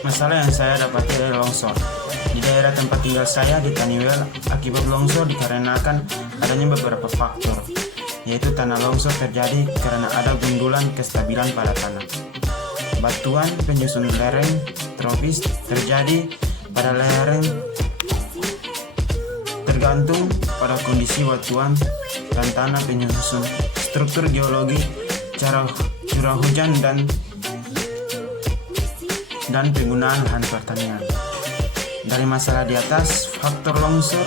Masalah yang saya dapati dari longsor di daerah tempat tinggal saya di Taniwel akibat longsor dikarenakan adanya beberapa faktor, yaitu tanah longsor terjadi karena ada gundulan kestabilan pada tanah. Batuan penyusun lereng tropis terjadi pada lereng tergantung pada kondisi batuan dan tanah penyusun, struktur geologi, cara curah hujan dan penggunaan lahan pertanian. Dari masalah di atas, faktor longsor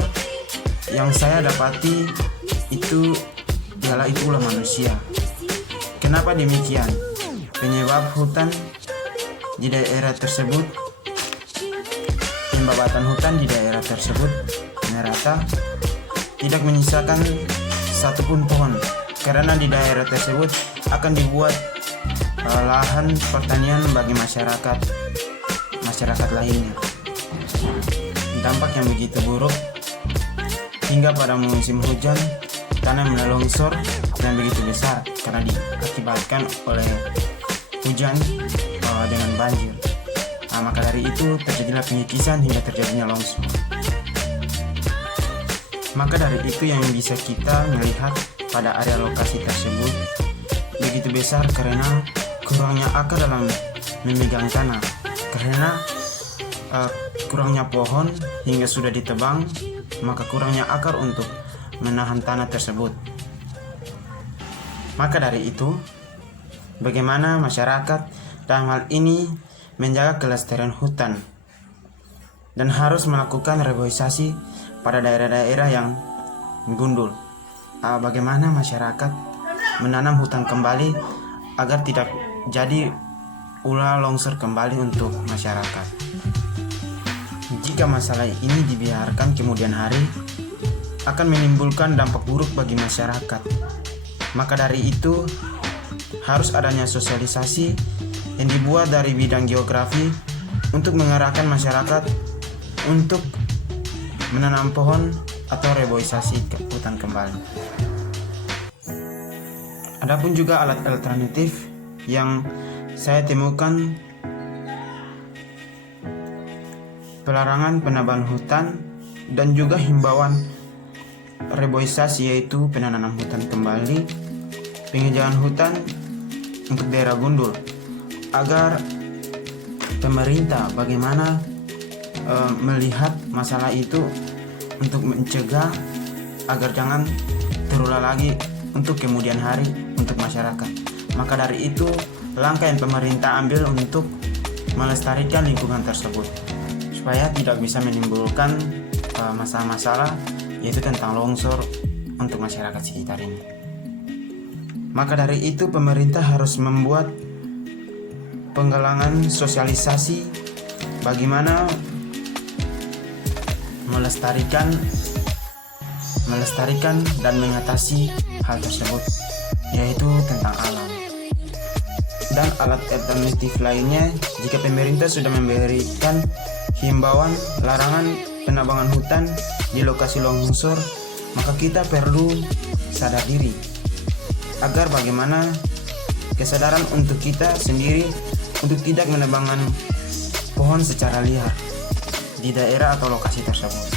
yang saya dapati itulah manusia. Kenapa demikian? Penyebab hutan di daerah tersebut, pembabatan hutan di daerah tersebut merata, tidak menyisakan satupun pohon, karena di daerah tersebut akan dibuat lahan pertanian bagi masyarakat lainnya. Dampak yang begitu buruk hingga pada musim hujan, tanah mulai longsor yang begitu besar karena diakibatkan oleh hujan dengan banjir. Maka dari itu terjadilah penyikisan hingga terjadinya longsor. Maka dari itu yang bisa kita melihat pada area lokasi tersebut begitu besar karena kurangnya akar dalam memegang tanah, karena kurangnya pohon hingga sudah ditebang, maka kurangnya akar untuk menahan tanah tersebut. Maka dari itu, bagaimana masyarakat dalam hal ini menjaga kelestarian hutan dan harus melakukan reboisasi pada daerah-daerah yang gundul. Bagaimana masyarakat menanam hutan kembali agar tidak jadi ulah longsor kembali untuk masyarakat. Jika masalah ini dibiarkan kemudian hari, akan menimbulkan dampak buruk bagi masyarakat. Maka dari itu, harus adanya sosialisasi yang dibuat dari bidang geografi untuk mengarahkan masyarakat untuk menanam pohon atau reboisasi hutan kembali. Adapun juga alat alternatif yang saya temukan, pelarangan penebangan hutan dan juga himbauan reboisasi, yaitu penanaman hutan kembali, penghijauan hutan untuk daerah gundul, agar pemerintah bagaimana melihat masalah itu untuk mencegah agar jangan terulang lagi untuk kemudian hari untuk masyarakat. Maka dari itu langkah yang pemerintah ambil untuk melestarikan lingkungan tersebut supaya tidak bisa menimbulkan masalah-masalah, yaitu tentang longsor untuk masyarakat sekitar ini. Maka dari itu pemerintah harus membuat penggalangan sosialisasi bagaimana melestarikan dan mengatasi hal tersebut, yaitu tentang alam. Dan alat alternatif lainnya, jika pemerintah sudah memberikan himbauan larangan penebangan hutan di lokasi longsor, maka kita perlu sadar diri agar bagaimana kesadaran untuk kita sendiri untuk tidak menebangkan pohon secara liar di daerah atau lokasi tersebut.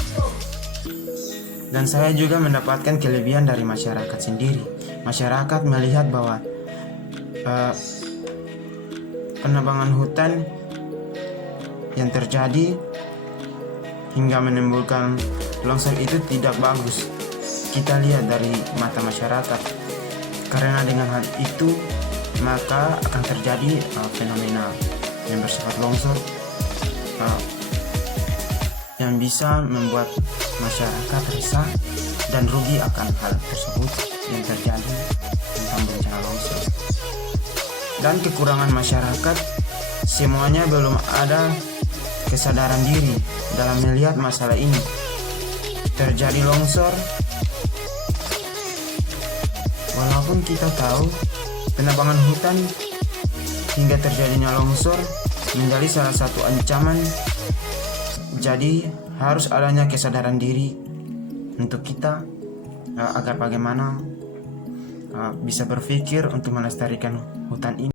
Dan saya juga mendapatkan kelebihan dari masyarakat sendiri. Masyarakat melihat bahwa penebangan hutan yang terjadi hingga menimbulkan longsor itu tidak bagus. Kita lihat dari mata masyarakat, karena dengan hal itu maka akan terjadi fenomena yang bersifat longsor yang bisa membuat masyarakat resah dan rugi akan hal tersebut yang terjadi tentang bencana longsor. Dan kekurangan masyarakat, semuanya belum ada kesadaran diri dalam melihat masalah ini. Terjadi longsor, walaupun kita tahu penebangan hutan hingga terjadinya longsor menjadi salah satu ancaman, jadi harus adanya kesadaran diri untuk kita agar bagaimana bisa berpikir untuk melestarikan hutan ini.